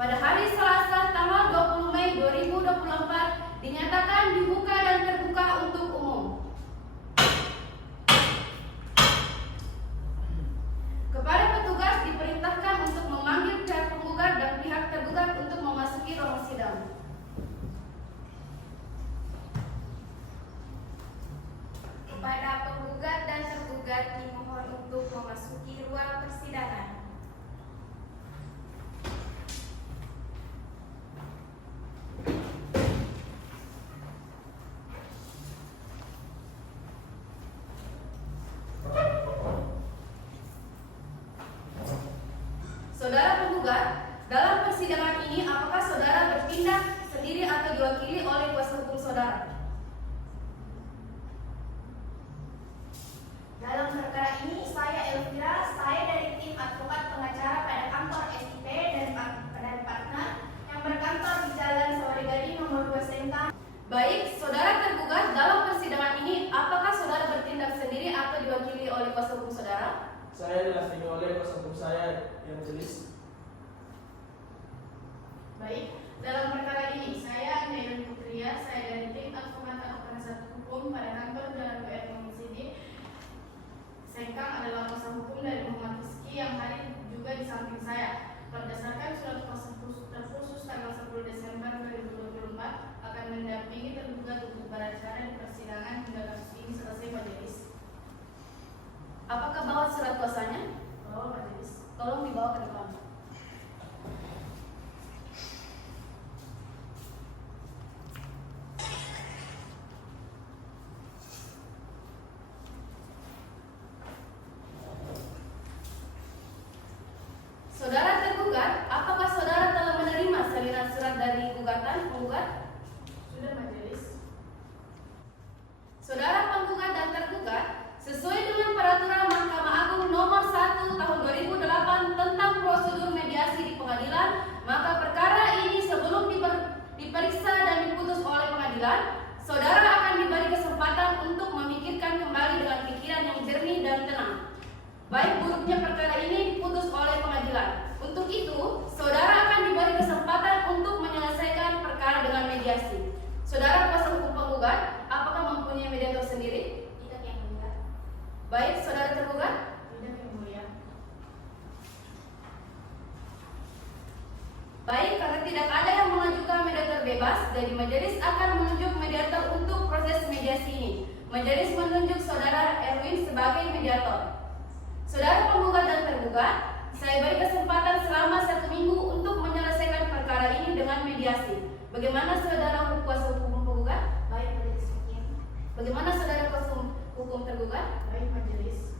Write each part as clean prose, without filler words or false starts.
pada hari Selasa tanggal 20 Mei 2024 dinyatakan dibuka dan terbuka untuk umum. Kepada petugas diperintahkan untuk memanggil pihak penggugat dan pihak tergugat untuk memasuki ruang sidang. Kepada penggugat dan tergugat dimohon untuk memasuki ruang persidangan. Saudara penggugat, dalam persidangan ini apakah saudara bertindak sendiri atau diwakili oleh kuasa hukum saudara? Dalam perkara ini, saya Elvira, saya dari tim advokat pengacara pada kantor SIP dan partner yang berkantor di Jalan Sawarigadi nomor 2 Sengkang. Baik, saudara tergugat, dalam persidangan ini apakah saudara bertindak sendiri atau diwakili oleh kuasa hukum saudara? Saya didampingi oleh kuasa hukum saya yang majelis. Baik, dalam perkara ini saya Neil Putria, saya dari tim advokat penasihat hukum pada kantor Jalan PR Sini. Sengkang adalah kuasa hukum dari Muhammad Rizky yang hadir juga di samping saya. Berdasarkan surat kuasa terkhusus tanggal 10 Desember 2024 akan mendampingi tergugat untuk beracara di persidangan hingga kasus ini selesai majelis. Apakah bawa surat kuasanya? Bawa majelis. Tolong dibawa ke depan. Saudara tergugat, apakah saudara telah menerima salinan surat dari gugatan penggugat? Sudah majelis. Saudara penggugat dan tergugat, sesuai dengan peraturan Mahkamah Agung nomor 1 tahun 2008 tentang prosedur mediasi di pengadilan, maka perkara ini sebelum diperiksa dan diputus oleh pengadilan, saudara akan diberi kesempatan untuk memikirkan kembali dengan pikiran yang jernih dan tenang. Baik buruknya perkara ini diputus oleh pengadilan. Untuk itu, saudara akan diberi kesempatan untuk menyelesaikan perkara dengan mediasi. Saudara kuasa hukum penggugat, apakah mempunyai mediator sendiri? Tidak, yang mulia. Baik, saudara tergugat? Tidak, yang mulia. Baik, karena tidak ada yang mengajukan mediator bebas, jadi majelis akan menunjuk mediator untuk proses mediasi ini. Majelis menunjuk saudara Erwin sebagai mediator. Saudara penggugat dan tergugat, saya beri kesempatan selama 1 minggu untuk menyelesaikan perkara ini dengan mediasi. Bagaimana saudara kuasa hukum penggugat? Baik, majelis hakim. Bagaimana saudara kuasa hukum tergugat? Baik, majelis.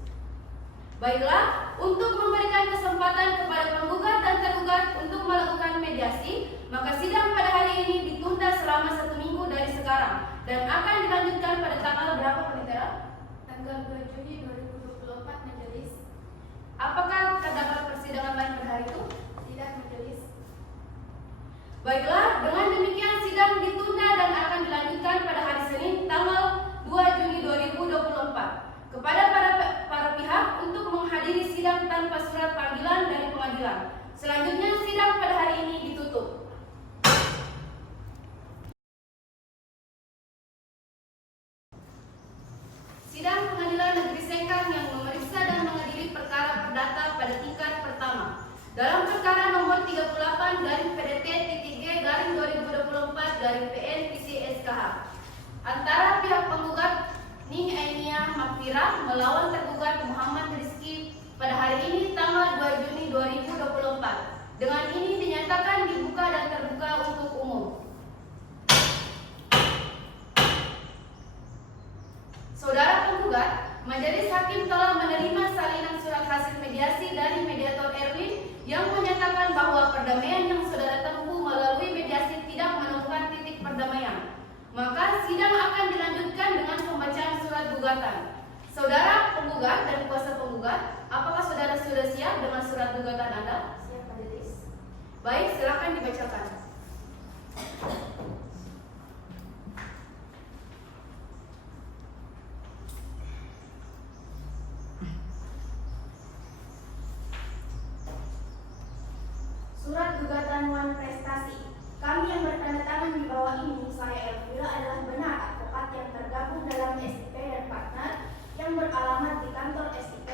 Baiklah, untuk memberikan kesempatan kepada penggugat dan tergugat untuk melakukan mediasi, maka sidang pada hari ini ditunda selama 1 minggu dari sekarang dan akan dilanjutkan pada tanggal berapa, Penitera? Tanggal 2 Juni 2024, majelis. Apakah terdapat persidangan lain pada hari itu? Tidak, majelis. Baiklah, dengan demikian sidang ditunda dan akan dilanjutkan pada hari Senin tanggal 2 Juni 2024 kepada para pihak untuk menghadiri sidang tanpa surat panggilan dari pengadilan. Selanjutnya sidang pada hari ini ditutup. Sidang Pengadilan Negeri Sengkang yang memeriksa dan mengadili perkara perdata pada tingkat pertama dalam perkara nomor 38/PDT-Garing 2024/PN-SKH antara pihak penggugat Ning Ainia Makfira melawan tergugat Muhammad Rizky pada hari ini tanggal 2 Juni 2024. Dengan ini dinyatakan dibuka dan terbuka untuk umum. Saudara penggugat, majelis hakim telah menerima salinan surat hasil mediasi dari mediator Erwin yang menyatakan bahwa perdamaian yang saudara tempuh melalui mediasi tidak menemukan titik perdamaian. Maka sidang akan dilanjutkan dengan pembacaan surat gugatan. Saudara penggugat dan kuasa penggugat, apakah saudara sudah siap dengan surat gugatan Anda? Siap, majelis. Baik, silakan dibacakan. Surat gugatan wan prestasi. Kami yang bertanda tangan di bawah ini, saya Elvira, adalah benar advokat yang tergabung dalam SIP dan partner yang beralamat di kantor SIP,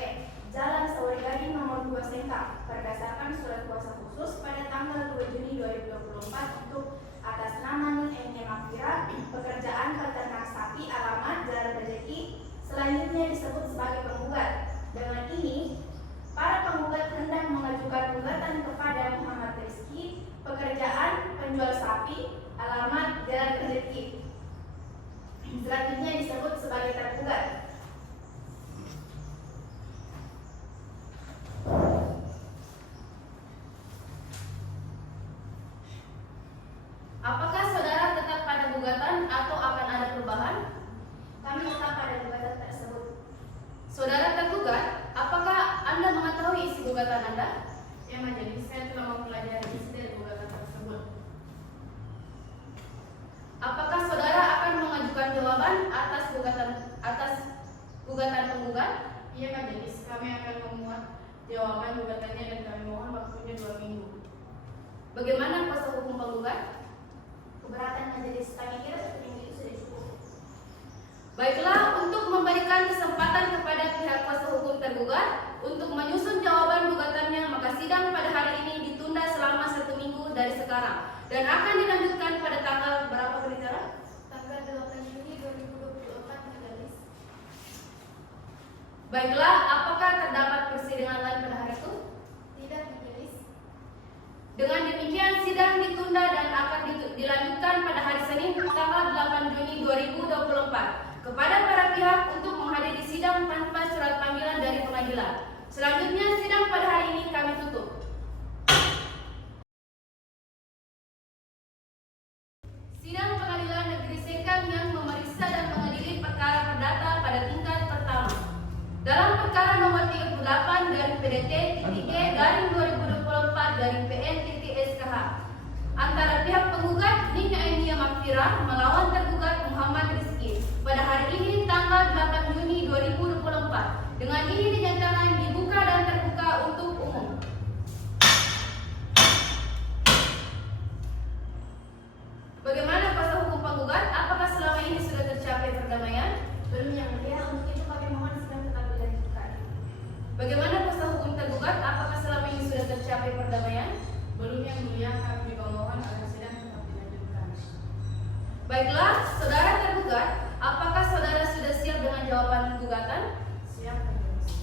Jalan Sauri Gading nomor 2 Sengkang, berdasarkan surat kuasa khusus pada tanggal 2 Juni 2024 untuk atas nama Ning Eni Makfira, pekerjaan peternak sapi, alamat Jalan Rezeki, selanjutnya disebut sebagai penggugat. Dengan ini, para penggugat hendak mengajukan gugatan kepada Muhammad Rizki, pekerjaan penjual sapi, alamat Jalan Rezeki. Selanjutnya disebut sebagai tergugat. Apakah saudara tetap pada gugatan atau akan ada perubahan? Kami tetap pada gugatan tersebut. Saudara tergugat, apakah Anda mengetahui isi gugatan Anda? Ya majelis, saya telah mempelajari isi dari gugatan tersebut. Apakah saudara akan mengajukan jawaban atas gugatan penggugat? Iya majelis, kami akan memuat jawaban gugatannya dan kami mohon waktunya 2 minggu. Bagaimana kuasa hukum penggugat? Keberatan majelis, kami kira 1 minggu itu sudah cukup. Baiklah, untuk memberikan kesempatan kepada pihak kuasa hukum tergugat untuk menyusun jawaban gugatannya, maka sidang pada hari ini ditunda selama 1 minggu dari sekarang dan akan dilanjutkan pada tanggal berapa berbicara? Tanggal 8 Juni 2024 majelis. Baiklah, apakah terdapat persidangan lain pada hari itu? Tidak majelis. Dengan demikian sidang ditunda dan akan dilanjutkan pada hari Senin tanggal 8 Juni 2024 kepada para pihak untuk menghadiri sidang tanpa surat panggilan dari pengadilan. Selanjutnya sidang pada hari ini kami tutup. Sidang Pengadilan Negeri Sengkang yang memeriksa dan mengadili perkara perdata pada tingkat pertama dalam perkara nomor 38 dari PDT-E/2024 dari PN-SKH antara pihak penggugat Ning Eni Makfira melawan tergugat Muhammad Rizki pada hari ini tanggal 8 Juni 2024. Dengan ini dinyatakan dibuka dan terbuka untuk umum. Bagaimana kuasa hukum penggugat? Apakah selama ini sudah tercapai perdamaian? Belum yang mulia, untuk itu kami mohon sidang tetap dilanjutkan. Bagaimana kuasa hukum tergugat? Apakah selama ini sudah tercapai perdamaian? Belum yang mulia, kami juga mohon agar sidang tetap dilanjutkan. Baiklah, saudara tergugat, apakah saudara sudah siap dengan jawaban gugatan? Siap majelis.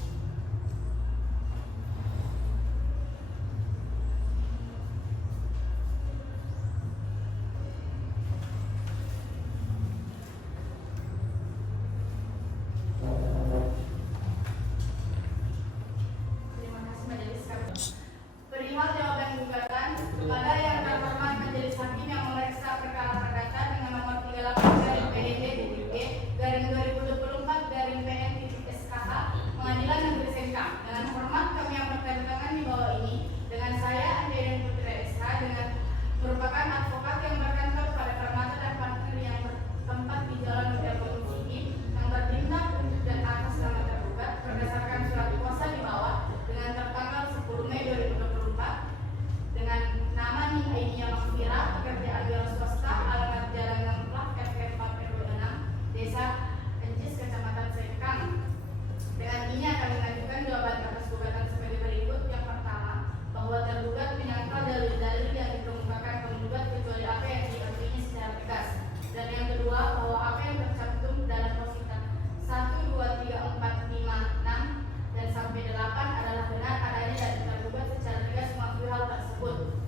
Terima kasih majelis kami. Perihal jawaban gugatan kepada yang terhormat majelis hakim yang memeriksa perkara perdata dengan nomor 38 garing PN-2024/PN-SKH Pengadilan Negeri Sengkang. Dengan hormat kami yang bertanda tangan di bawah ini dengan saya Andrea Putri SH dengan merupakan advokat yang berkantor pada Permata dan partner yang bertempat di Jalan Raya Gunung Sigi yang bertindak untuk dan atas nama tergugat berdasarkan surat kuasa di bawah dengan tertanggal 10 Mei 2024 dengan nama Ning Eni Makfira, pekerjaan wira swasta, alamat Jalan Ngemplak, RT 4 Desa Encis, Kecamatan Sengkang. Dengan ini akan mengajukan jawaban atas gugatan sebagai berikut. Yang pertama, bahwa tergugat menyangkal dalil-dalil yang dikemukakan penggugat kecuali apa yang diakui secara tegas. Dan yang kedua, bahwa apa yang tercantum dalam posita 1, 2, 3, 4, 5, 6 dan sampai 8 adalah benar adanya dan tergugat secara tegas mengakui hal tersebut.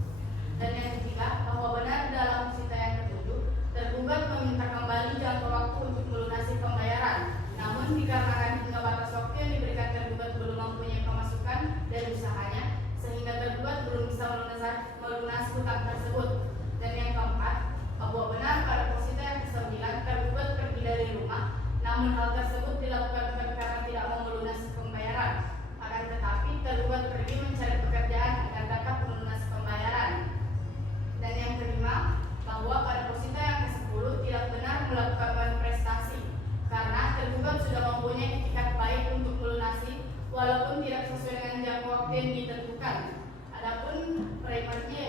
Dan yang ketiga, bahwa benar dalam posita yang ketujuh, tergugat meminta kembali jangka waktu untuk melunasi pembayaran. Namun dikarenakan hingga batas waktu yang diberikan tergugat belum mempunyai pemasukan dari usahanya, sehingga tergugat belum bisa melunasi hutang tersebut. Dan yang keempat, bahwa benar pada posita yang ke-9 tergugat pergi dari rumah, namun hal tersebut dilakukan karena tidak mau melunasi pembayaran. Akan tetapi tergugat pergi mencari pekerjaan agar dapat melunasi pembayaran. Dan yang kelima, bahwa pada posita yang ke-10 tidak benar melakukan prestasi karena tergugat sudah mempunyai etikat baik untuk melunasi walaupun tidak sesuai dengan jangka waktu yang ditentukan. Adapun primernya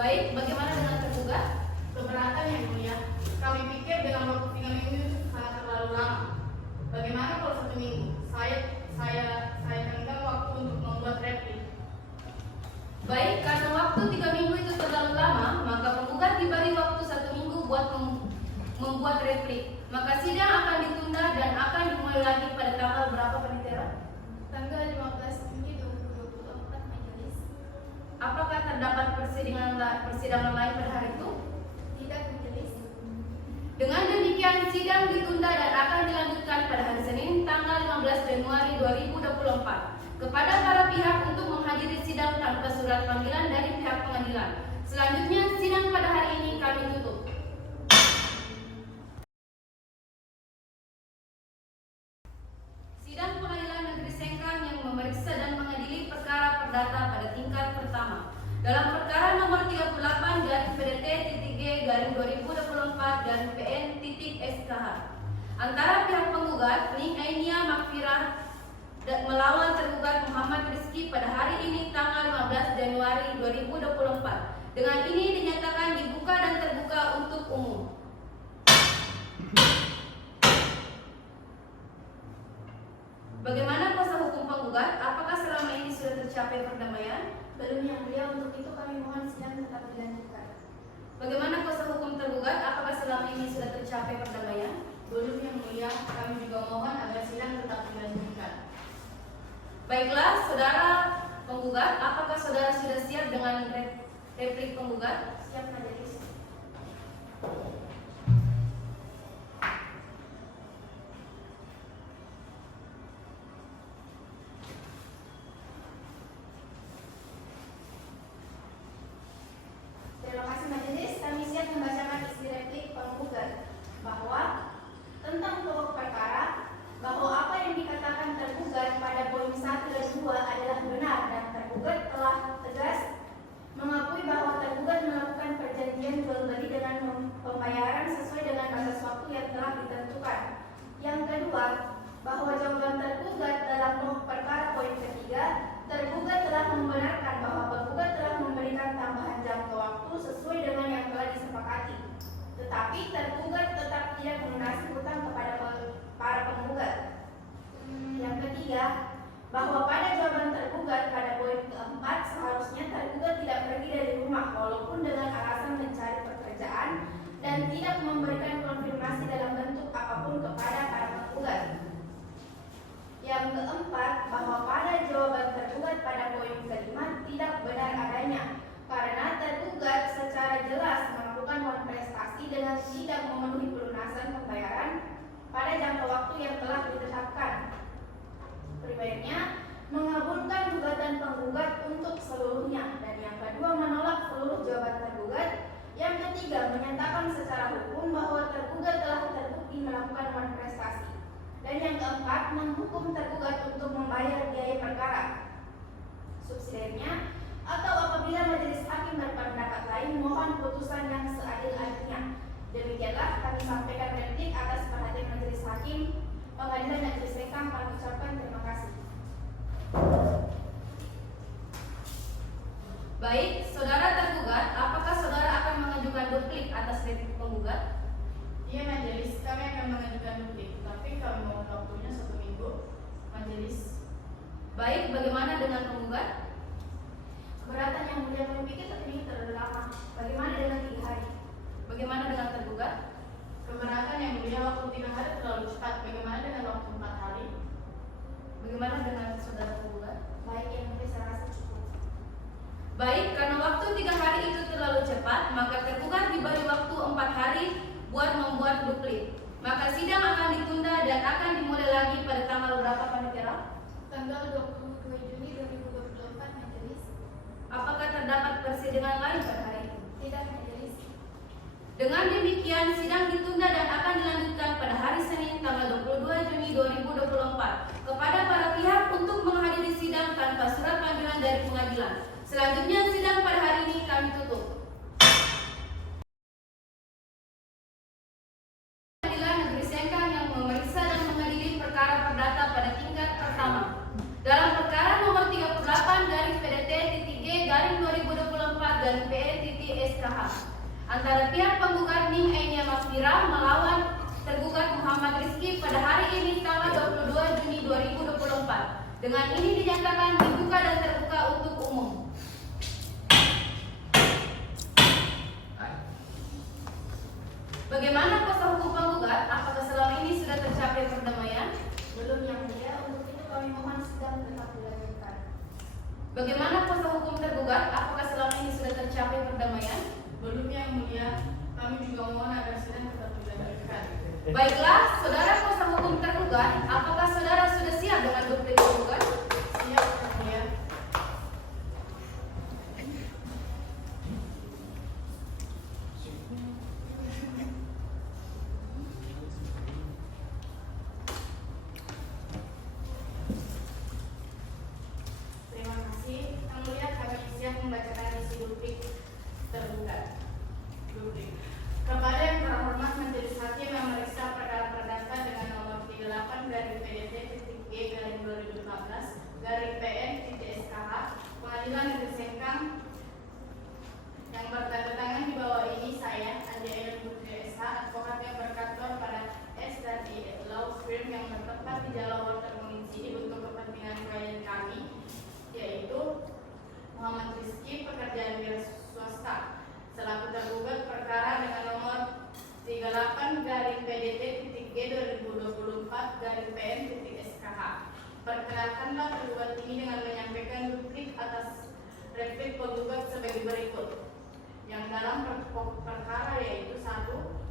Baik, bagaimana dengan tergugat? Keberatan yang mulia. Kami pikir dengan waktu 3 minggu itu sangat terlalu lama. Bagaimana kalau 1 minggu? Saya tenggang waktu untuk membuat replik. Baik, karena waktu 3 minggu itu terlalu lama, maka penggugat diberi waktu 1 minggu buat membuat replik. Maka sidang akan ditunda dan akan dimulai lagi pada tanggal berapa, Panitera? Tanggal 15 Juni 2024 majelis. Apakah terdapat persidangan lain pada hari itu? Tidak majelis. Dengan demikian, sidang ditunda dan akan dilanjutkan pada hari Senin, tanggal 15 Januari 2024 kepada para pihak untuk menghadiri sidang tanpa surat panggilan dari pihak pengadilan. Selanjutnya, sidang pada hari ini kami tutup. Sidang Pengadilan Negeri Sengkang yang memeriksa dan mengadili perkara perdata pada tingkat pertama dalam perkara nomor 38/PDT-G/2024-PN.SKH antara pihak penggugat Ning Ainia Makfirah melawan tergugat Muhammad Rizki pada hari ini tanggal 15 Januari 2024. Dengan ini dinyatakan dibuka dan terbuka untuk umum. Bagaimana kuasa hukum penggugat? Apakah selama ini sudah tercapai perdamaian? Belum yang mulia, untuk itu kami mohon sidang tetap dilanjutkan. Bagaimana kuasa hukum tergugat? Apakah selama ini sudah tercapai perdamaian? Belum yang mulia, kami juga mohon agar sidang tetap dilanjutkan. Baiklah, saudara penggugat, apakah saudara sudah siap dengan replik penggugat? Siap majelis. Terima kasih majelis. Kami siap membacakan isi replik penggugat bahwa tentang pokok perkara bahwa apa yang dikatakan tergugat pada poin 1 dan 2 adalah benar dan tergugat telah tegas mengakui bahwa tergugat melakukan perjanjian jual beli dengan pembayaran sesuai dengan batas waktu yang telah ditentukan. Yang kedua, bahwa jawaban tergugat dalam pokok perkara poin ketiga, tergugat telah membenarkan bahwa penggugat telah memberikan tambahan jangka waktu sesuai dengan yang telah disepakati. Tetapi tergugat tetap tidak melunasi hutang kepada para penggugat. Yang ketiga, bahwa pada jawaban tergugat pada poin keempat seharusnya tergugat tidak pergi dari rumah walaupun dengan alasan mencari pekerjaan dan tidak memberikan konfirmasi dalam bentuk apapun kepada para penggugat. Yang keempat, bahwa pada jawaban tergugat pada poin kelima tidak benar adanya karena tergugat secara jelas melakukan manifestasi dengan tidak memenuhi pelunasan pembayaran pada jangka waktu yang telah ditetapkan. Primernya, mengabulkan gugatan penggugat untuk seluruhnya, dan yang kedua menolak seluruh jawaban tergugat. Yang ketiga, menyatakan secara hukum bahwa tergugat telah terbukti melakukan manifestasi. Dan yang keempat, menghukum tergugat untuk membayar biaya perkara. Subsidiarnya, atau apabila majelis hakim berpendapat lain, mohon putusan yang seadil-adilnya. Demikianlah kami sampaikan replik atas perhatian majelis hakim. Pengadilan Negeri Sengkang kami ucapkan terima kasih. Baik, saudara tergugat, apakah saudara akan mengajukan duplik atas replik penggugat? Iya majelis, kami akan mengajukan duplik, tapi kami mohon waktunya 1 minggu. Majelis. Baik, bagaimana dengan penggugat? Keberatan yang mulia, kami pikir ini terlalu lama. Bagaimana dengan 3 hari? Bagaimana dengan tergugat? Keberatan yang mulia, waktu 3 hari terlalu cepat. Bagaimana dengan waktu 4 hari? Bagaimana dengan saudara penggugat? Baik yang mulia, saya rasa cukup. Baik, karena waktu 3 hari itu terlalu cepat, maka tergugat diberi waktu 4 hari buat membuat duplik. Maka sidang akan ditunda dan akan dimulai lagi pada tanggal berapa, Panitera? Tanggal 22 Juni 2024 majelis. Apakah terdapat persidangan lain pada hari itu? Tidak majelis. Dengan demikian, sidang ditunda dan akan dilanjutkan pada hari Senin tanggal 22 Juni 2024 kepada para pihak untuk menghadiri sidang tanpa surat panggilan dari pengadilan. Selanjutnya, sidang pada hari ini kami tutup. Pengadilan Negeri Sengkang yang memeriksa dan mengadili perkara perdata pada tingkat pertama dalam perkara nomor 38/PDT-G/2024 dan PN SKH antara pihak penggugat Ning Enia Mafira melawan tergugat Muhammad Rizky pada hari ini tanggal 22 Juni 2024. Dengan ini dinyatakan dibuka dan terbuka untuk umum. Bagaimana kuasa hukum penggugat? Apakah selama ini sudah tercapai perdamaian? Belum yang mulia, untuk itu kami mohon sidang tetap dilanjutkan. Bagaimana kuasa hukum tergugat? Apakah selama ini sudah tercapai perdamaian? Belum yang mulia, kami juga mohon agar sidang tetap dilanjutkan. Baiklah, saudara kuasa hukum tergugat, apakah saudara sudah siap dengan duplik tergugat? Siap yang mulia. Terima kasih. Yang mulia, kami siap membacakan isi duplik tergugat. Duplik. Kepada yang terhormat Majelis Hakim yang memeriksa perkara perdata dengan nomor 38 garing PDT.G garing 2014 garing PN.SKH Pengadilan Negeri Sengkang yang bertanda tangan di bawah ini saya Andi Ellen Putri SH, advokat yang berkantor pada S dan I Law Firm yang bertempat di Jalan Walter Menginsidi untuk kepentingan klien kami, yaitu Muhammad Rizky, pekerjaan wira swasta, selaku tergugat perkara dengan nomor 38 garing PDT.G 2024 garing PN.SKH. Perkenalkanlah tergugat ini dengan menyampaikan duplik atas replik penggugat sebagai berikut. Yang dalam pokok perkara yaitu 1.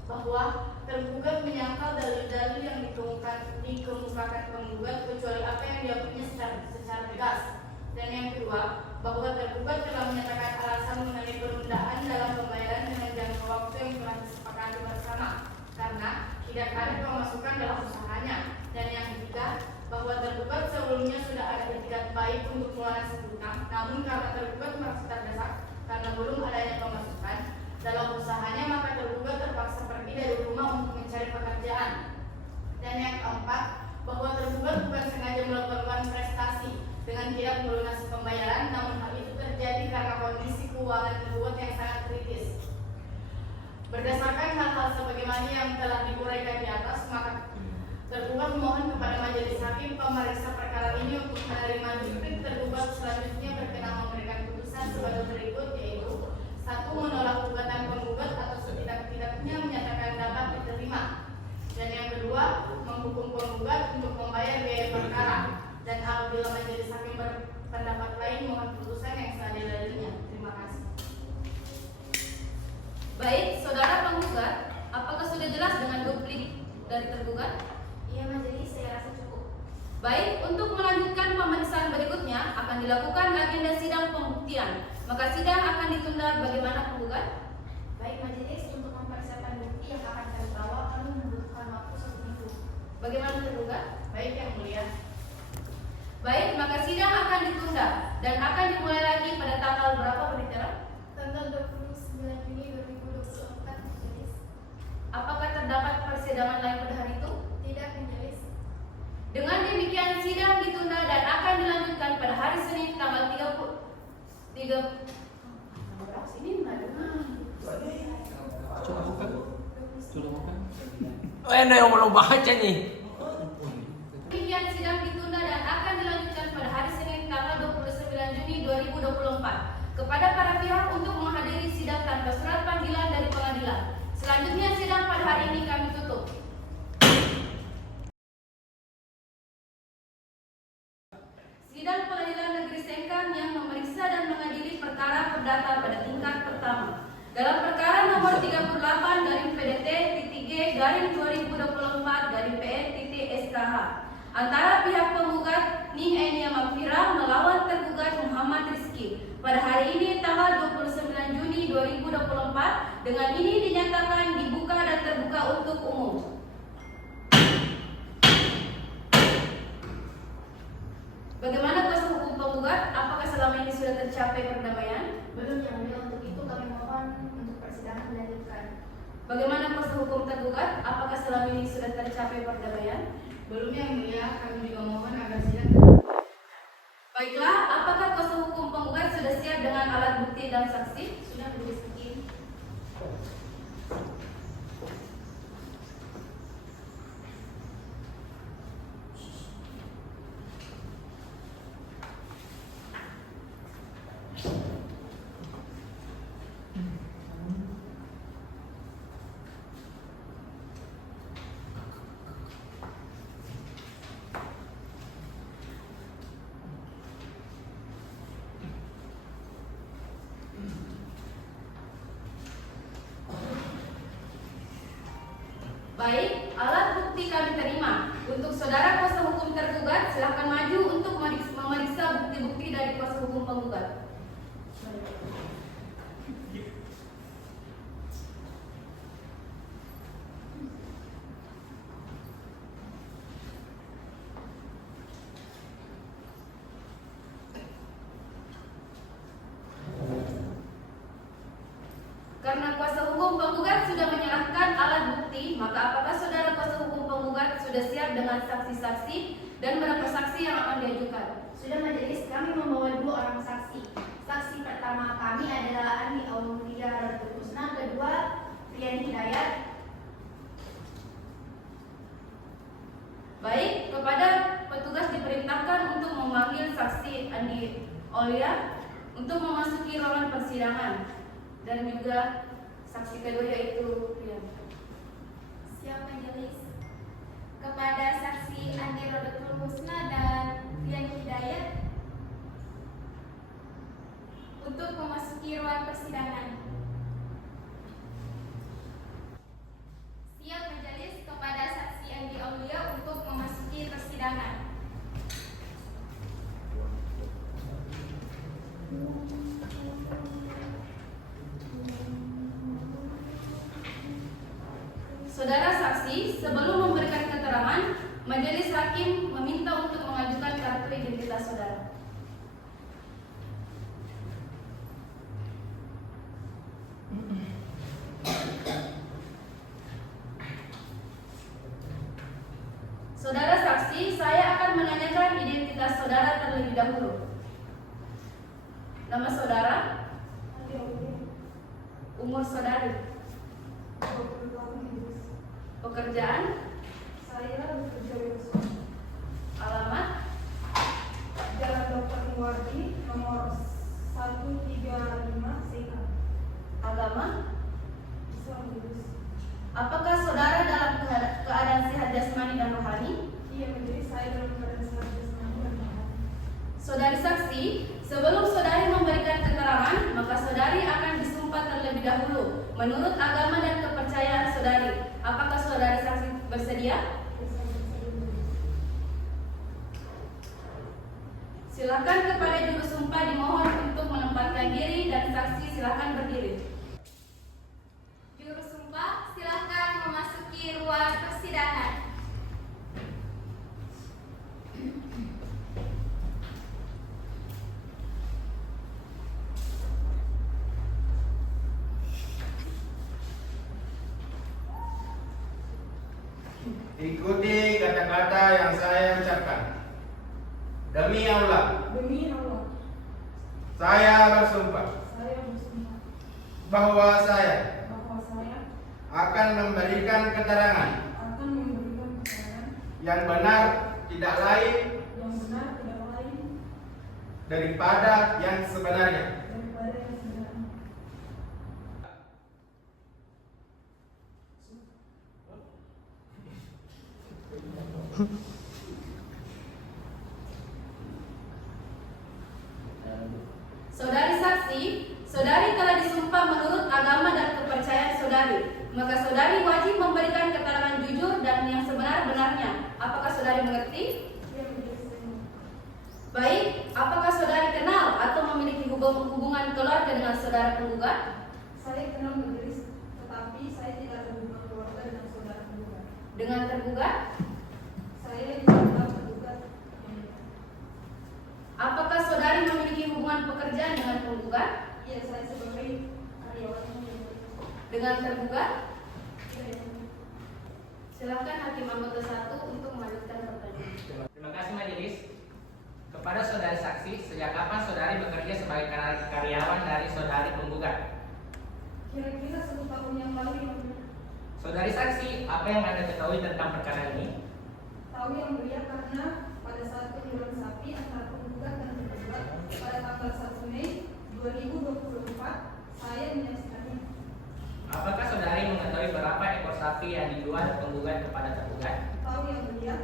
Bahwa tergugat menyangkal dalil-dalil yang dikemukakan penggugat kecuali apa yang diakuinya secara tegas. Dan yang kedua, bahwa tergugat telah menyatakan alasan mengenai penundaan dalam pembayaran dengan jangka waktu yang telah disepakati bersama karena tidak ada pemasukan dalam usahanya. Dan yang ketiga, bahwa tergugat sebelumnya sudah ada itikat baik untuk melunasi hutang, namun karena tergugat merasa terdesak karena belum adanya pemasukan dalam usahanya, maka tergugat terpaksa pergi dari rumah untuk mencari pekerjaan. Dan yang keempat, bahwa tergugat bukan sengaja melakukan prestasi dengan tidak melunasi pembayaran, namun hal itu terjadi karena kondisi keuangan tergugat yang sangat kritis. Berdasarkan hal-hal sebagaimana yang telah diuraikan di atas, maka tergugat memohon kepada Majelis Hakim pemeriksa perkara ini untuk menerima duplik tergugat selanjutnya berkenan memberikan putusan sebagai berikut, yaitu 1. Menolak gugatan penggugat atau setidak-tidaknya menyatakan dapat diterima. Dan yang kedua, menghukum penggugat untuk membayar biaya perkara. Dan apabila Majelis Hakim berpendapat lain, mohon putusan yang seadil-adilnya. Terima kasih. Baik, saudara penggugat, apakah sudah jelas dengan duplik dari tergugat? Iya majelis, saya rasa cukup. Baik, untuk melanjutkan pemeriksaan berikutnya akan dilakukan agenda sidang pembuktian. Maka sidang akan ditunda. Bagaimana penggugat? Baik majelis, untuk mempersiapkan bukti yang akan kami bawa, kami membutuhkan waktu 1 minggu. Bagaimana tergugat? Baik yang mulia. Baik, maka sidang akan ditunda dan akan dimulai lagi pada tanggal berapa penjara? Tanggal 29 Juni 2024 majelis. Apakah terdapat persidangan lain pada hari itu? Tidak majelis. Dengan demikian sidang ditunda dan akan dilanjutkan pada hari Senin tanggal 30 Coba bukan. Oh, ini yang belum baca nih. Demikian sidang ditunda dan akan dilanjutkan pada hari Senin tanggal 29 Juni 2024 kepada para pihak untuk menghadiri sidang tanpa surat panggilan dari pengadilan. Selanjutnya sidang pada hari ini kami tutup. Sidang Pengadilan Negeri Sengkang yang memeriksa dan mengadili perkara perdata pada tingkat pertama. Dalam perkara nomor 38 garing PDT.G garing 2024 garing PN.SKH antara pihak penggugat Ning Enia Mafira melawan tergugat Muhammad Rizky pada hari ini tanggal 29 Juni 2024. Dengan ini dinyatakan dibuka dan terbuka untuk umum. Bagaimana kuasa hukum penggugat? Apakah selama ini sudah tercapai perdamaian? Belum yang mulia, untuk itu kami mohon untuk persidangan dilanjutkan. Bagaimana kuasa hukum tergugat? Apakah selama ini sudah tercapai perdamaian? Belum yang mulia, kami juga mohon agar sidang tetap. Baiklah, apakah kuasa hukum penggugat sudah siap dengan alat bukti dan saksi? Sudah majelis hakim. Baik, alat bukti kami terima. Untuk saudara kuasa hukum tergugat, silakan maju untuk memeriksa bukti-bukti dari kuasa hukum penggugat. Karena kuasa hukum penggugat sudah menyerahkan alat bukti, maka apakah saudara kuasa hukum penggugat sudah siap dengan saksi-saksi dan berapa saksi yang akan diajukan? Sudah majelis, kami membawa 2 orang saksi. Saksi pertama kami adalah Andi Aulia Ratu Husna, kedua Rian Hidayat. Baik, kepada petugas diperintahkan untuk memanggil saksi Andi Aulia untuk memasuki ruangan persidangan. Dan juga saksi kedua yaitu Rian. Siap majelis. Kepada saksi Andi Rodatul Husna dan Rian Hidayat untuk memasuki ruang persidangan. Siap majelis. Kepada saksi Andi Aulia untuk memasuki persidangan. Saudara saksi, sebelum memberikan keterangan, majelis hakim meminta untuk mengajukan kartu identitas saudara. Saudara saksi, saya akan menanyakan identitas saudara terlebih dahulu. Nama saudara? Umur saudari? Pekerjaan? Saya bekerja di Resort. Alamat? Jalan Dr. Muwardi nomor 135 CK. Agama? Islam lulus. Apakah saudara dalam keadaan sehat jasmani dan rohani? Iya majelis, saya dalam keadaan sehat jasmani dan rohani. Saudari saksi, sebelum saudari memberikan keterangan, maka saudari akan disumpah terlebih dahulu menurut agama dan kepercayaan saudari. Apakah saudari saksi bersedia? Silakan kepada juru sumpah dimohon untuk menempatkan diri dan saksi silakan berdiri. Juru sumpah, silakan memasuki ruang persidangan. Ikuti kata-kata yang saya ucapkan. Demi Allah, Demi Allah, saya bersumpah saya bersumpah bahwa saya bahwa saya akan memberikan keterangan akan memberikan keterangan yang benar, tidak lain yang benar tidak lain daripada yang sebenarnya. daripada yang sebenarnya. Saudari saksi, saudari telah disumpah menurut agama dan kepercayaan saudari. Maka saudari wajib memberikan keterangan jujur dan yang sebenar-benarnya. Apakah saudari mengerti? Iya majelis, saya Baik, apakah saudari kenal atau memiliki hubungan keluarga dengan saudara penggugat? Saya kenal majelis, tetapi saya tidak ada hubungan keluarga dengan saudara penggugat. Dengan tergugat? Saya tidak kenal tergugat. Apakah saudari memiliki hubungan pekerjaan dengan penggugat? Iya, saya sebagai karyawan Dengan tergugat? Iya. Silakan hakim anggota 1 untuk melanjutkan pertanyaan. Terima kasih majelis. Kepada saudari saksi, sejak kapan saudari bekerja sebagai karyawan dari saudari penggugat? Kira-kira 1 tahun yang lalu yang Saudari saksi, apa yang Anda ketahui tentang perkara ini? tahu yang mulia karena pada saat penjualan sapi antara penggugat dan tergugat pada tanggal 1 Mei 2024 saya menyaksikannya. Apakah saudari mengetahui berapa ekor sapi yang dijual penggugat kepada tergugat? Tahu yang mulia,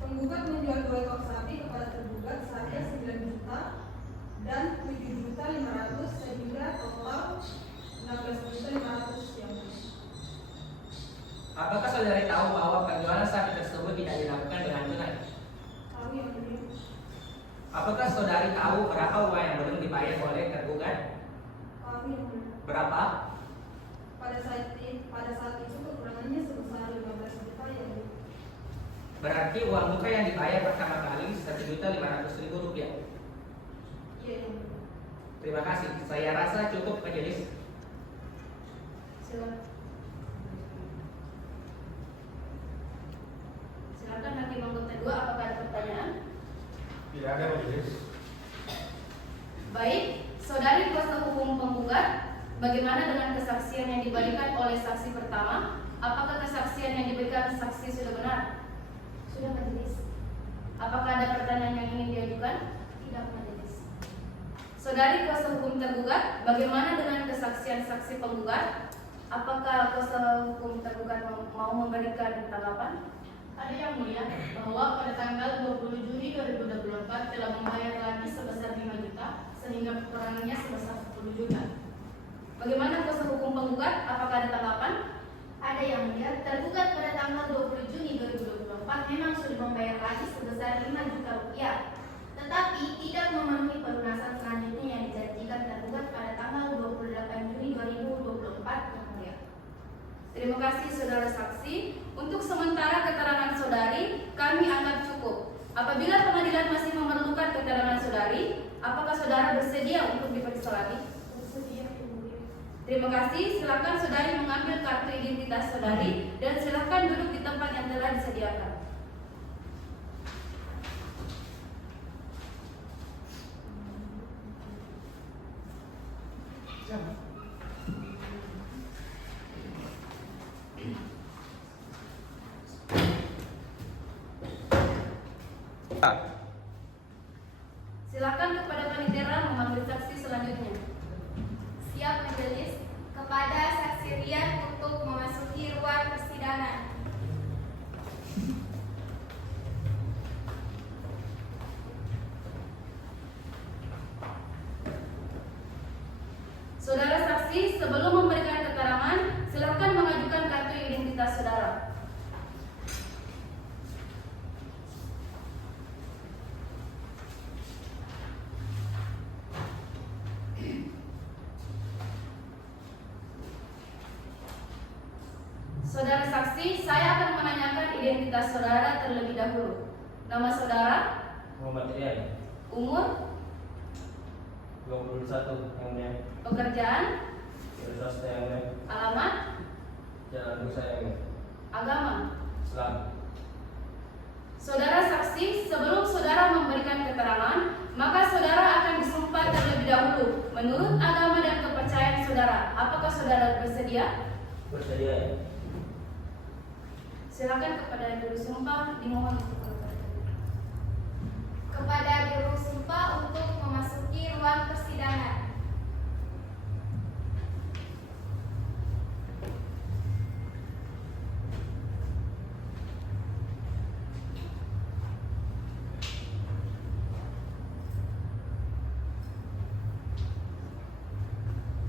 penggugat menjual 2 ekor sapi kepada tergugat seharga 9 juta dan 7.500.000 sehingga total 16.500.000 yang mulia. Apakah saudari tahu bahwa penjualan sapi tersebut tidak dilakukan dengan tunai? Tahu yang mulia. Apakah saudari tahu berapa uang yang belum dibayar oleh tergugat? Tahu yang mulia. Berapa? Pada saat itu kekurangannya sebesar 15 juta yang mulia. Berarti uang muka yang dibayar pertama kali 1.500.000 rupiah. Iya yang mulia. Terima kasih. Saya rasa cukup majelis. Silakan hakim anggota 2, apakah ada pertanyaan? Tidak ada majelis. Baik, saudari kuasa hukum penggugat, bagaimana dengan kesaksian yang diberikan oleh saksi pertama? Apakah kesaksian yang diberikan saksi sudah benar? Sudah majelis. Apakah ada pertanyaan yang ingin diajukan? Tidak majelis. Saudari kuasa hukum tergugat, bagaimana dengan kesaksian saksi penggugat? Apakah kuasa hukum tergugat mau memberikan tanggapan? Ada yang mulia bahwa pada tanggal 20 Juni 2024 telah membayar lagi sebesar 5 juta sehingga kekurangannya sebesar 10 juta. Bagaimana kuasa hukum penggugat? Apakah ada tanggapan? Ada yang mulia, tergugat pada tanggal 20 Juni 2024 memang sudah membayar lagi sebesar 5 juta rupiah, tetapi tidak memenuhi pelunasan selanjutnya yang dijanjikan tergugat pada tanggal 28 Juni 2024 yang mulia. Terima kasih saudara saksi. Untuk sementara keterangan saudari kami anggap cukup. Apabila pengadilan masih memerlukan keterangan saudari, apakah saudara bersedia untuk diperiksa lagi? Bersedia yang mulia. Terima kasih. Silakan saudari mengambil kartu identitas saudari dan silakan duduk di tempat yang telah disediakan. Silakan kepada panitia mengambil saksi selanjutnya. Siap majelis. Kepada saksi Rian untuk memasuki ruang persidangan. Saudara saksi, sebelum memberikan keterangan, silakan mengajukan kartu identitas saudara. Saudara saksi, saya akan menanyakan identitas saudara terlebih dahulu. Nama saudara, Muhammad Rian, umur, 21 yang mulia. pekerjaan, Dari swasta yang mulia. alamat, Jalan Nusa yang mulia. agama. Islam. Saudara saksi, sebelum saudara memberikan keterangan, maka saudara akan disumpah terlebih dahulu menurut agama dan kepercayaan saudara. Apakah saudara bersedia? Bersedia ya? Silakan kepada juru sumpah dimohon untuk berkata. Kepada juru sumpah untuk memasuki ruang persidangan.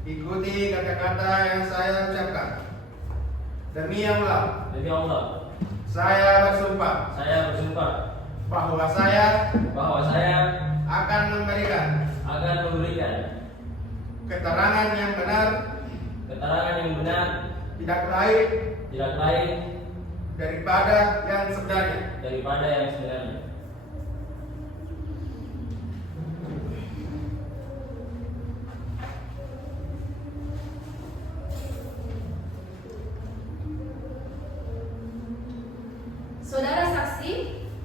Ikuti kata-kata yang saya ucapkan. Demi Allah, Demi Allah, saya bersumpah saya bersumpah bahwa saya bahwa saya akan memberikan memberikan keterangan yang benar, keterangan yang benar, tidak lain tidak lain daripada yang sebenarnya. daripada yang sebenarnya. Saudara saksi,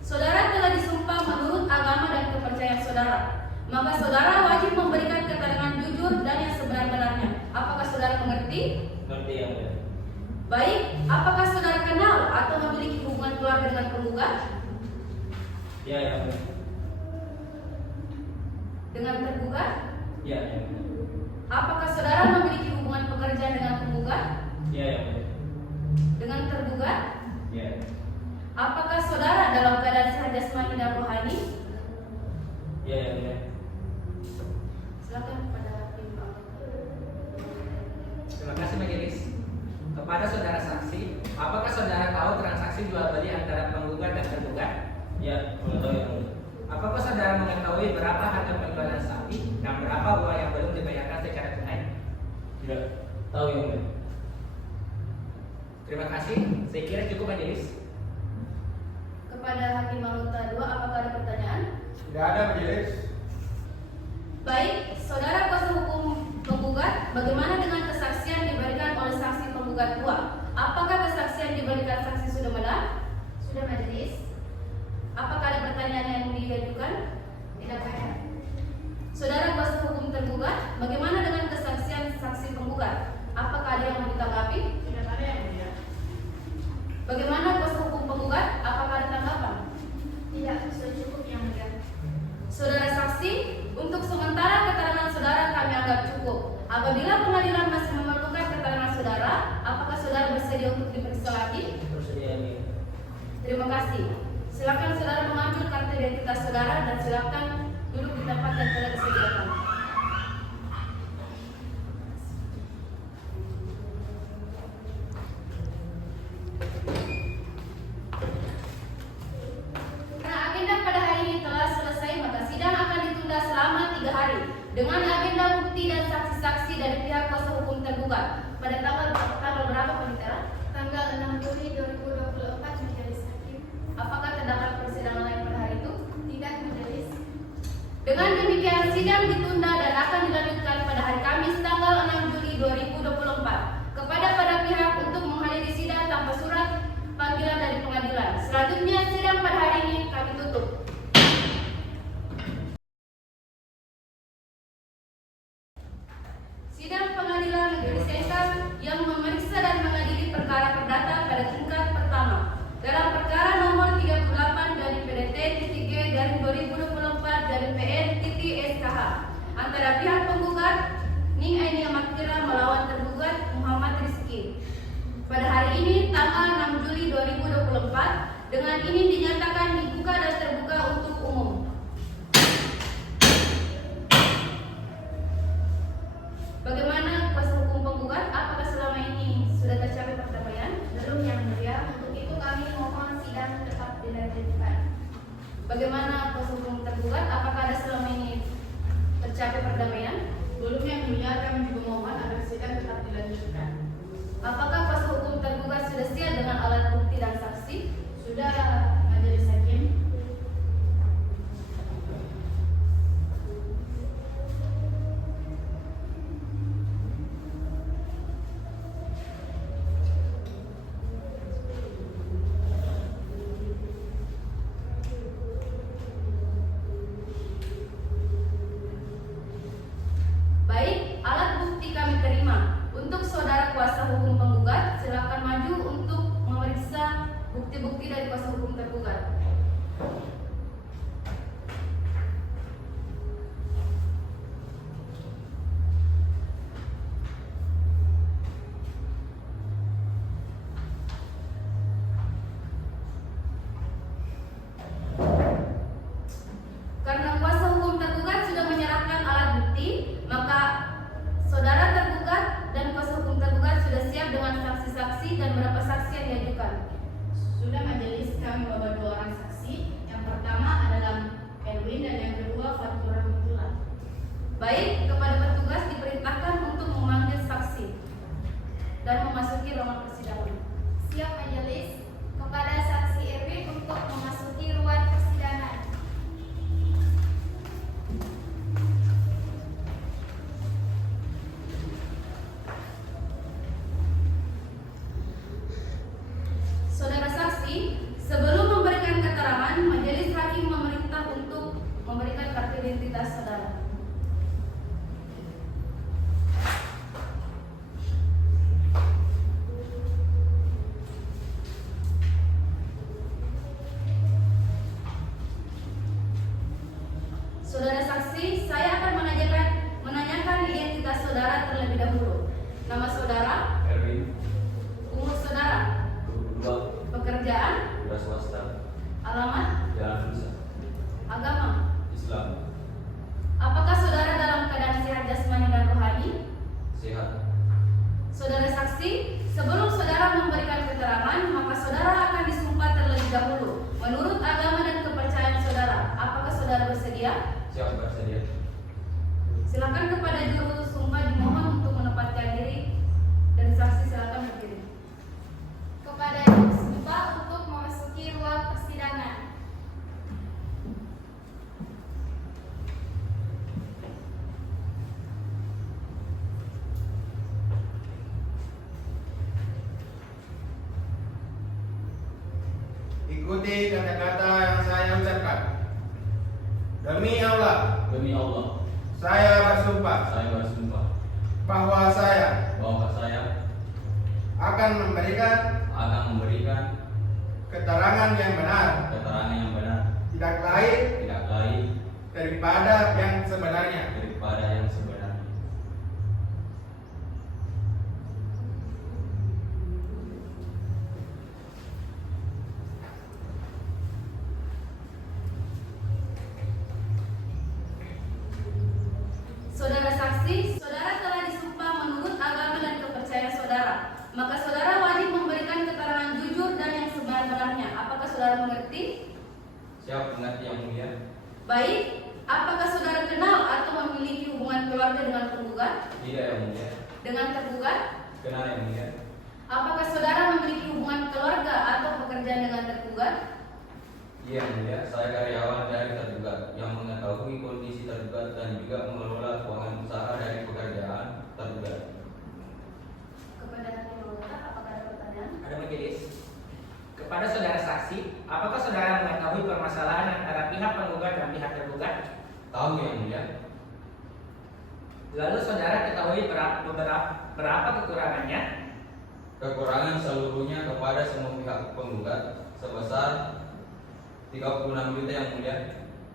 saudara telah disumpah menurut agama dan kepercayaan saudara. Maka saudara wajib memberikan keterangan jujur dan yang sebenar-benarnya. Apakah saudara mengerti? Ngerti yang mulia? Baik, apakah saudara kenal atau memiliki hubungan keluarga dengan penggugat? Ya yang mulia. Dengan tergugat? Ya yang mulia. Apakah saudara memiliki hubungan pekerjaan dengan penggugat? Ya yang mulia. Dengan tergugat? Ya. Apakah saudara dalam keadaan sehat jasmani dan rohani? Ya yang mulia. Silakan kepada tim anggota. Terima kasih majelis. Kepada saudara saksi, Apakah saudara tahu transaksi jual beli antara penggugat dan tergugat? Ya, mengetahui yang mulia. Apakah saudara mengetahui berapa harga penjualan sapi dan berapa uang yang belum dibayarkan secara tunai? Tidak tahu yang mulia. Terima kasih. Saya kira cukup majelis. Kepada Hakim Anggota 2, apakah ada pertanyaan? Tidak ada majelis. Baik, saudara kuasa hukum penggugat, bagaimana dengan kesaksian diberikan oleh saksi penggugat 2? Apakah kesaksian diberikan saksi sudah benar? Sudah majelis. Apakah ada pertanyaan yang diajukan? Tidak ada. Saudara kuasa hukum tergugat, bagaimana dengan kesaksian saksi penggugat? Apakah ada yang mau ditanggapi? Tidak ada yang mulia. Bagaimana kuasa hukum penggugat? Apakah ada tanggapan? Tidak, sudah cukup yang mulia. Saudara saksi, untuk sementara keterangan saudara kami anggap cukup. Apabila pengadilan masih memerlukan keterangan saudara, apakah saudara bersedia untuk diperiksa lagi? Bersedia yang mulia. Terima kasih. Silakan saudara mengambil kartu identitas saudara dan silakan duduk di tempat yang telah disediakan. Karena agenda pada hari ini telah selesai, maka sidang akan ditunda selama 3 hari dengan agenda bukti dan saksi-saksi dari pihak kuasa hukum tergugat. Pada tanggal berapa, Penitera? Tanggal 6 Juli 2024 majelis hakim. Apakah terdapat persidangan lain pada hari itu? Tidak majelis. Dengan demikian sidang ditunda dan akan dilanjutkan pada hari Kamis tanggal 6 Juli 2024 kepada pada pihak untuk menghadiri sidang tanpa surat panggilan dari pengadilan. Selanjutnya sidang pada hari ini kami tutup. Sidang Pengadilan Negeri Sengkang yang memeriksa dan mengadili perkara perdata pada tingkat pertama dalam perkara nomor 38 dari PDT-G/2024 dari PN-SKH antara pihak penggugat Ning Ainia Makira melawan tergugat Muhammad Rizki. Pada hari ini tanggal 6 Juli 2024 dengan ini dinyatakan dibuka dan terbuka untuk umum. Bagaimana kuasa hukum penggugat? Apakah selama ini sudah tercapai perdamaian? Belum yang mulia. Untuk itu kami mohon sidang tetap dilanjutkan. Bagaimana kuasa hukum tergugat? Apakah ada selama ini tercapai perdamaian? Belum yang mulia, kami juga mohon agar sidang tetap dilanjutkan. Apakah kuasa hukum tergugat sudah siap dengan alat bukti dan saksi? Sudah majelis hakim. Baik, alat bukti kami terima. Untuk saudara kuasa hukum penggugat, silakan maju untuk memeriksa bukti-bukti dari kuasa hukum tergugat. Karena kuasa hukum tergugat sudah menyerahkan alat bukti, maka saudara tergugat dan kuasa hukum tergugat sudah siap dengan saksi-saksi dan berapa saksi yang diajukan. Sudah majelis, kami bawa 2 orang saksi. Yang pertama adalah Erwin dan yang kedua Fatur Rahmatullah. Baik, kepada petugas diperintahkan untuk memanggil saksi dan memasuki ruangan persidangan. Siap majelis. Kepada saksi Erwin untuk memasuki ruang persidangan. Saudara saksi, sebelum memberikan keterangan, majelis hakim memerintah untuk memberikan kartu identitas saudara. Saudara saksi, saya akan menanyakan identitas saudara terlebih dahulu. Nama saudara, Erwin, umur saudara, 22, pekerjaan, wira swasta, alamat, Jalan Bisa, agama. Islam, Apakah saudara dalam keadaan sehat jasmani dan rohani? sehat. Saudara saksi, sebelum saudara memberikan keterangan, saudara bersedia? Siap bersedia. Silakan kepada juru sumpah dimohon untuk menempatkan diri dan saksi silakan berdiri. Kepada juru sumpah untuk memasuki ruang persidangan. Ikuti kata-kata yang saya ucapkan. Demi Allah, Demi Allah, saya bersumpah saya bersumpah bahwa saya bahwa saya akan memberikan memberikan keterangan yang benar, keterangan yang benar, tidak lain tidak lain daripada yang sebenarnya. daripada yang sebenarnya. Saudara saksi, saudara telah disumpah menurut agama dan kepercayaan saudara. Maka saudara wajib memberikan keterangan jujur dan yang sebenar-benarnya. Apakah saudara mengerti? Siap mengerti yang mulia. Baik, apakah saudara kenal atau memiliki hubungan keluarga dengan tergugat? Tidak yang mulia. Dengan tergugat? Kenal yang mulia. Apakah saudara memiliki hubungan keluarga atau pekerjaan dengan tergugat? Iya yang mulia. Saya karyawan dari tergugat yang mengetahui kondisi tergugat dan juga mengelola keuangan usaha dari pekerjaan tergugat. Kepada hakim anggota, apakah ada pertanyaan? Ada majelis. Kepada saudara saksi, apakah saudara mengetahui permasalahan antara pihak penggugat dan pihak tergugat? Tahu yang mulia. Lalu saudara ketahui berapa kekurangannya? Kekurangan seluruhnya kepada semua pihak penggugat sebesar 36 juta yang mulia.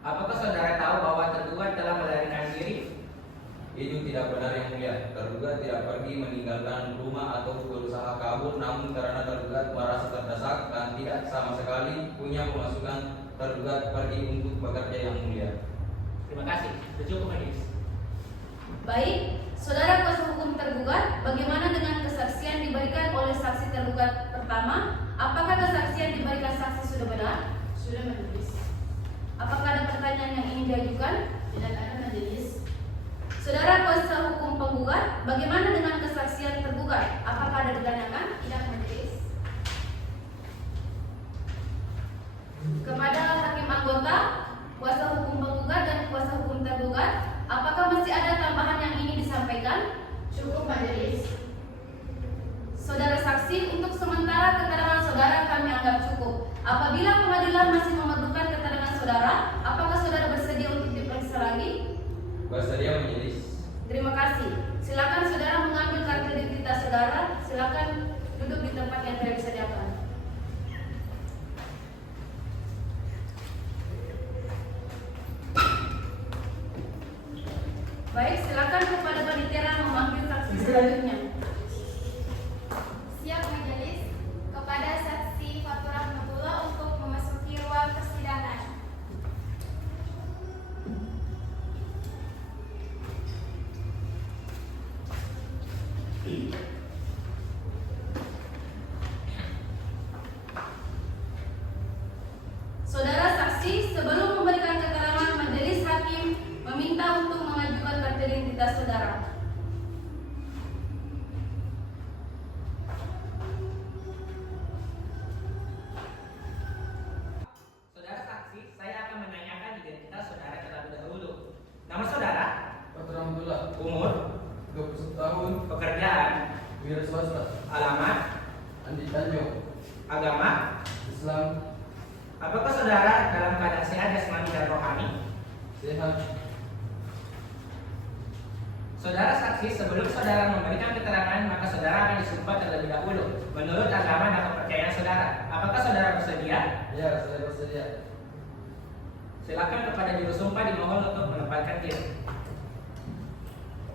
Apakah saudara tahu bahwa tergugat telah melarikan diri? Itu tidak benar yang mulia. Tergugat tidak pergi meninggalkan rumah atau berusaha kabur, namun karena tergugat merasa terdesak dan tidak sama sekali punya pemasukan, tergugat pergi untuk bekerja yang mulia. Terima kasih. Cukup majelis. Baik, saudara kuasa hukum tergugat, bagaimana dengan kesaksian diberikan oleh saksi tergugat pertama? Apakah kesaksian diberikan saksi sudah benar? Sudah majelis. Apakah ada pertanyaan yang ingin diajukan? Tidak ada majelis. Saudara kuasa hukum penggugat, bagaimana dengan kesaksian tergugat? Apakah ada ditanyakan? Tidak majelis. Kepada hakim anggota, kuasa hukum penggugat dan kuasa hukum tergugat, apakah masih ada tambahan yang ingin disampaikan? Cukup majelis. Saudara saksi, untuk sementara keterangan saudara kami anggap cukup. Apabila pengadilan masih memerlukan keterangan saudara, apakah saudara bersedia untuk diperiksa lagi? Bersedia majelis. Terima kasih. Silakan saudara mengambil kartu identitas saudara. Silakan duduk di tempat yang telah disediakan. Baik, silakan kepada panitia memanggil saksi selanjutnya. Siap majelis. Kepada saksi Fatur Rahmatullah untuk memasuki ruang persidangan. Saudara saksi, sebelum memberikan keterangan, majelis hakim meminta untuk mengajukan kartu identitas saudara. Saudara saksi, saya akan menanyakan identitas saudara terlebih dahulu. Nama saudara, Fatur Rahmatullah, umur, 21 tahun, pekerjaan, wira swasta, alamat, Andi Tanjung, agama. Islam, Apakah saudara dalam keadaan sehat jasmani dan rohani? sehat. Saudara saksi, sebelum saudara memberikan keterangan, maka saudara akan disumpah terlebih dahulu menurut agama dan kepercayaan saudara. Apakah saudara bersedia? Ya, saya bersedia. Silakan kepada juru sumpah dimohon untuk menempatkan diri.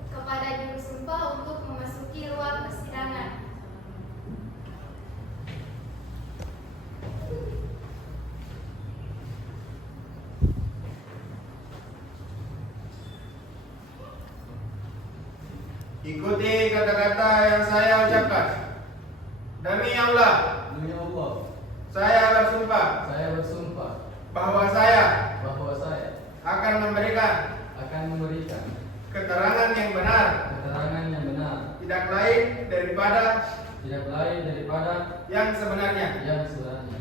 Kepada juru sumpah untuk memasuki ruang persidangan. Ikuti kata-kata yang saya ucapkan. Demi Allah, Demi Allah, saya bersumpah saya bersumpah bahwa saya bahwa saya akan memberikan keterangan yang benar, keterangan yang benar, tidak lain daripada tidak lain daripada yang sebenarnya. yang sebenarnya.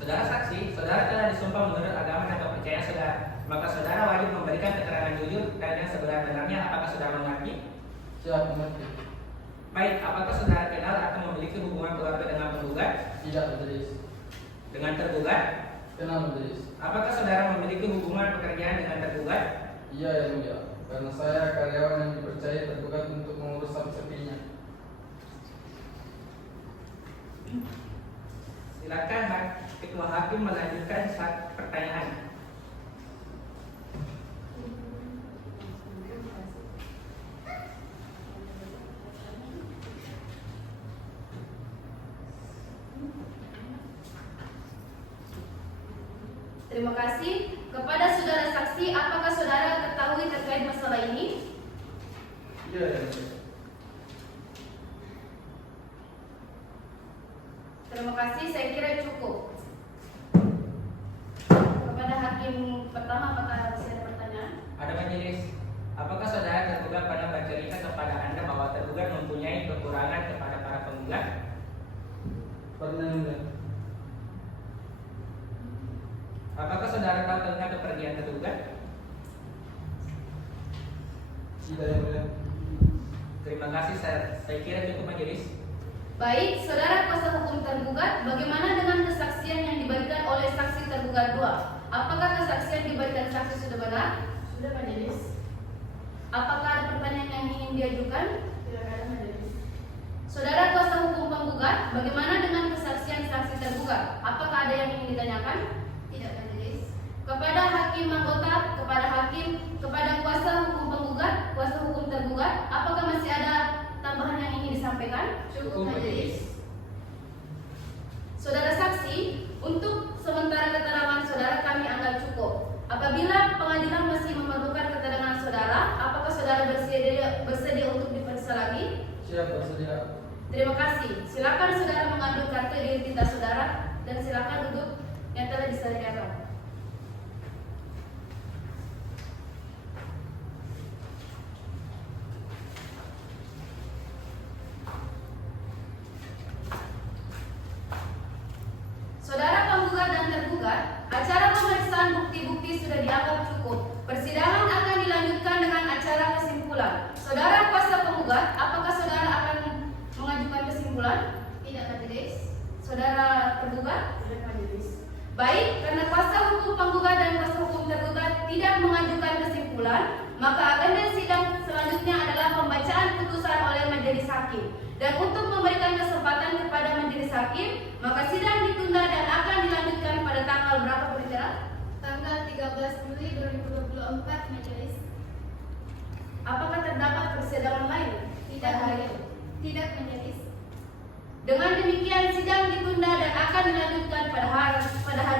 Saudara saksi, saudara telah disumpah menurut agama dan kepercayaan saudara. Maka saudara wajib memberikan keterangan jujur dan yang sebenar-benarnya. Apakah saudara mengerti? Siap mengerti. Baik, apakah saudara kenal atau memiliki hubungan keluarga dengan penggugat? Tidak majelis. Dengan tergugat? Kenal majelis. Apakah saudara memiliki hubungan pekerjaan dengan tergugat? Iya yang mulia. Karena saya karyawan yang dipercaya tergugat untuk mengurus sapi-sapinya. Silakan Ketua Hakim melanjutkan pertanyaan. Terima kasih. Kepada saudara saksi, apakah saudara ketahui terkait masalah ini? Iya yang mulia. Terima kasih, saya kira cukup. Kepada hakim pertama, apakah masih ada pertanyaan? Ada majelis. Apakah saudara tergugat pernah bercerita kepada Anda bahwa tergugat mempunyai kekurangan kepada para penggugat? Pernah yang mulia. Apakah saudara tahu tentang kepergian tergugat? Tidak yang mulia. Terima kasih, saya kira cukup majelis. Baik, saudara kuasa hukum tergugat, bagaimana dengan kesaksian yang diberikan oleh saksi tergugat 2? Apakah kesaksian diberikan saksi sudah benar? Sudah majelis. Apakah ada pertanyaan yang ingin diajukan? Tidak ada majelis. Saudara kuasa hukum penggugat, bagaimana dengan kesaksian saksi tergugat? Apakah ada yang ingin ditanyakan? Tidak majelis. Kepada hakim anggota, kepada hakim, kepada kuasa hukum penggugat, kuasa hukum tergugat, apakah masih ada tambahan yang ingin disampaikan? Cukup majelis. Saudara saksi, untuk sementara keterangan saudara kami anggap cukup. Apabila pengadilan masih memerlukan keterangan saudara, apakah saudara bersedia untuk diperiksa lagi? Siap bersedia. Terima kasih. Silakan saudara mengambil kartu identitas saudara dan silakan duduk yang telah disediakan. Saudara penggugat dan tergugat, acara pemeriksaan bukti-bukti sudah dianggap cukup. Persidangan akan dilanjutkan dengan acara kesimpulan. Saudara kuasa penggugat, apakah saudara akan mengajukan kesimpulan? Tidak majelis. Saudara tergugat? Sudah majelis. Baik, karena kuasa hukum penggugat dan kuasa hukum tergugat tidak mengajukan kesimpulan, maka agenda sidang selanjutnya adalah pembacaan putusan oleh majelis hakim. Dan untuk memberikan kesempatan kepada majelis hakim, maka sidang ditunda dan akan dilanjutkan pada tanggal berapa berita? Tanggal 13 Juli 2024 majelis. Apakah terdapat persidangan lain? Tidak pada hari itu? Tidak majelis. Dengan demikian sidang ditunda dan akan dilanjutkan pada hari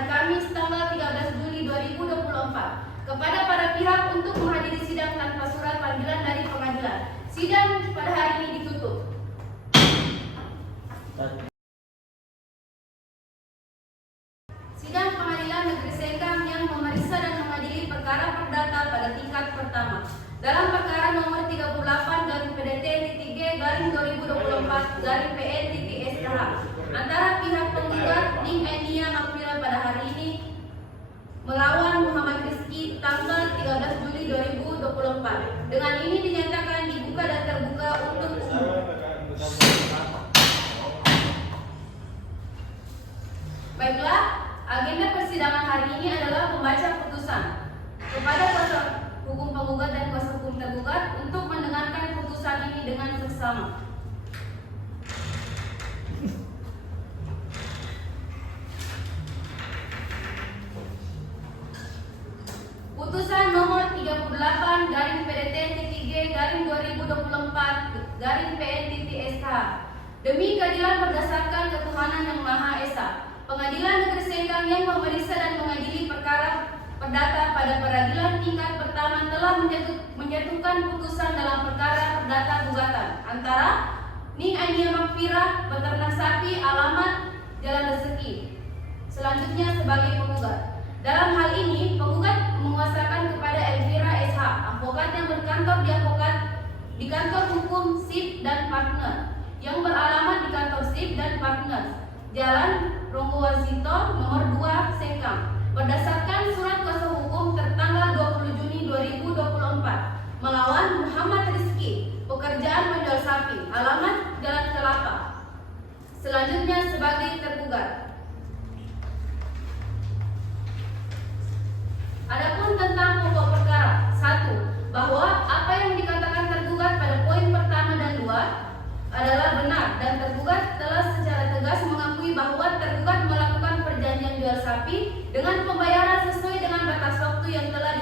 Kamis tanggal 13 Juli 2024. Kepada para pihak untuk menghadiri sidang tanpa surat panggilan dari pengadilan. Sidang pada hari ini ditutup. Sidang Pengadilan Negeri Sengkang yang memeriksa dan mengadili perkara perdata pada tingkat pertama dalam perkara nomor 38-PDT-2024-PN-SKH antara pihak penggugat Ning Enia Makfira pada hari ini melawan Muhammad Rizki tanggal 13 Juli 2024. Dengan ini dinyatakan dibuka dan terbuka untuk umum. Baiklah, agenda persidangan hari ini adalah membaca putusan kepada kuasa hukum penggugat dan kuasa hukum tergugat untuk mendengarkan putusan ini dengan seksama. Putusan nomor 38/PDT-G/2024-PN-SK. Demi keadilan berdasarkan ketuhanan yang Maha Esa, Pengadilan Negeri Sengkang yang memeriksa dan mengadili perkara perdata pada peradilan tingkat pertama telah menjatuhkan putusan dalam perkara data gugatan antara Ning Ainia Makfirah, peternak sapi, alamat Jalan Rezeki. Selanjutnya sebagai penggugat. Dalam hal ini, penggugat menguasakan kepada Elvira SH, advokat yang berkantor di kantor hukum SIP dan Partner, yang beralamat di kantor SIP dan Partner, Jalan Ronggowarsito nomor 2 Sengkang, berdasarkan surat kuasa hukum tertanggal 20 Juni 2024 melawan Muhammad Rizki, pekerjaan menjual sapi, alamat Jalan Kelapa. Selanjutnya sebagai tergugat. Adapun tentang pokok perkara, 1. Bahwa apa yang dikatakan tergugat pada poin pertama dan 2 adalah benar dan tergugat telah secara tegas mengakui bahwa tergugat melakukan perjanjian jual sapi dengan pembayaran sesuai dengan batas waktu yang telah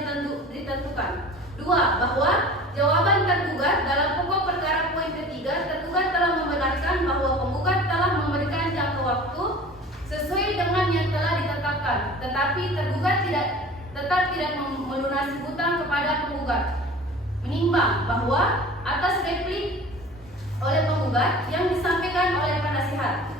ditentukan. 2. Bahwa jawaban tergugat dalam pokok perkara poin ketiga, tergugat telah membenarkan bahwa penggugat telah memberikan jangka waktu sesuai dengan yang telah ditetapkan, tetapi tergugat tetap tidak melunasi hutang kepada penggugat. Menimbang bahwa atas replik oleh penggugat yang disampaikan oleh penasihat,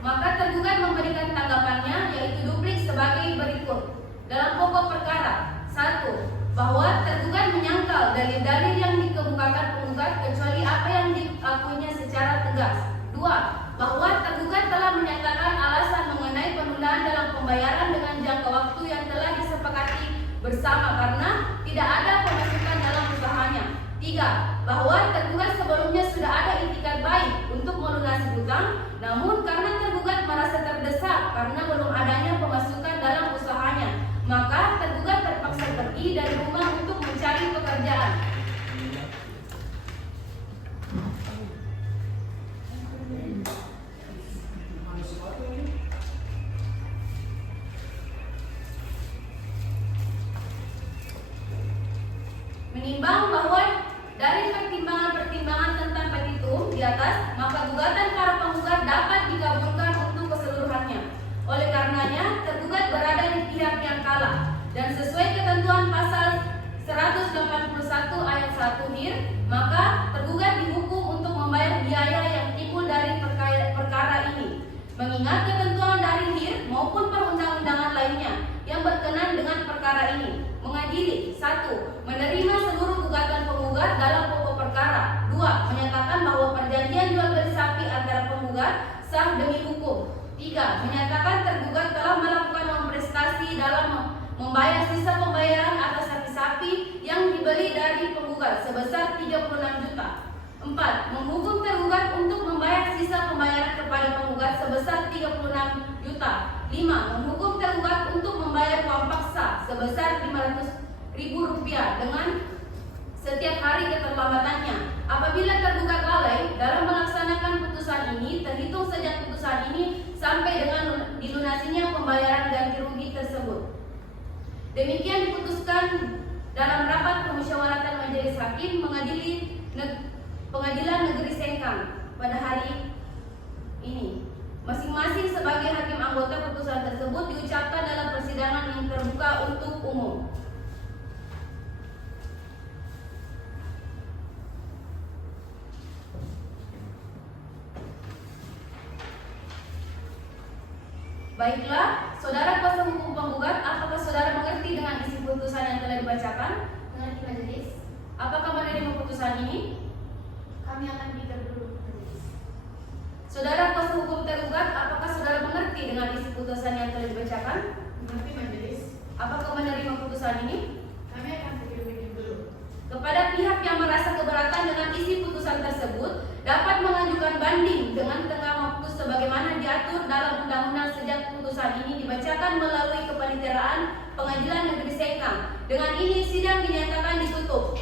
maka tergugat memberikan tanggapannya, yaitu duplik sebagai berikut. Dalam pokok perkara, 1. Bahwa tergugat menyangkal dalil-dalil yang dikemukakan penggugat kecuali apa yang diakuinya secara tegas. 2. Bahwa tergugat telah menyatakan alasan mengenai penundaan dalam pembayaran dengan jangka waktu yang telah disepakati bersama karena tidak ada pemasukan dalam usahanya. 3. Bahwa tergugat sebelumnya sudah ada itikat baik untuk melunasi hutang, namun karena tergugat merasa terdesak karena belum adanya pemasukan dalam usahanya, maka tergugat terpaksa pergi dari rumah untuk mencari pekerjaan. Menimbang bahwa dari pertimbangan-pertimbangan tentang petitum di atas, maka gugatan para penggugat dapat dikabulkan untuk keseluruhannya. Oleh karenanya, tergugat berada di pihak yang kalah dan sesuai ketentuan pasal 181 ayat 1 HIR, maka tergugat dihukum untuk membayar biaya yang timbul dari perkara ini. Mengingat ketentuan dari HIR maupun perundang-undangan lainnya yang berkenan dengan perkara ini, mengadili 1. Menerima seluruh gugatan penggugat dalam pokok perkara. 2. Menyatakan bahwa perjanjian jual beli sapi antara penggugat sah demi hukum. 3. Menyatakan tergugat telah melakukan prestasi dalam membayar sisa pembayaran atas sapi-sapi yang dibeli dari penggugat sebesar 36 juta. 4. Menghukum tergugat untuk membayar sisa pembayaran kepada penggugat sebesar 36 juta. 5. Menghukum tergugat untuk membayar uang paksa sebesar Rp500.000 dengan setiap hari keterlambatannya. Apabila tergugat lalai dalam melaksanakan putusan ini, terhitung sejak putusan ini sampai dengan dilunasinya pembayaran ganti rugi tersebut. Demikian diputuskan dalam rapat permusyawaratan Majelis Hakim Pengadilan Negeri Sengkang pada hari ini. Masing-masing sebagai hakim anggota putusan tersebut diucapkan dalam persidangan yang terbuka untuk umum. Baiklah, saudara kuasa hukum penggugat, apakah saudara mengerti dengan isi putusan yang telah dibacakan? Mengerti majelis? Apakah menerima putusan ini? Kami akan pikir dulu majelis. Saudara kuasa hukum tergugat, apakah saudara mengerti dengan isi putusan yang telah dibacakan? Mengerti majelis? Apakah menerima putusan ini? Kami akan pikir-pikir dulu. Kepada pihak yang merasa keberatan dengan isi putusan tersebut, dapat mengajukan banding dengan tengah waktu sebagaimana diatur dalam undang-undang sejak putusan ini dibacakan melalui kepaniteraan Pengadilan Negeri Sengkang. Dengan ini sidang dinyatakan ditutup.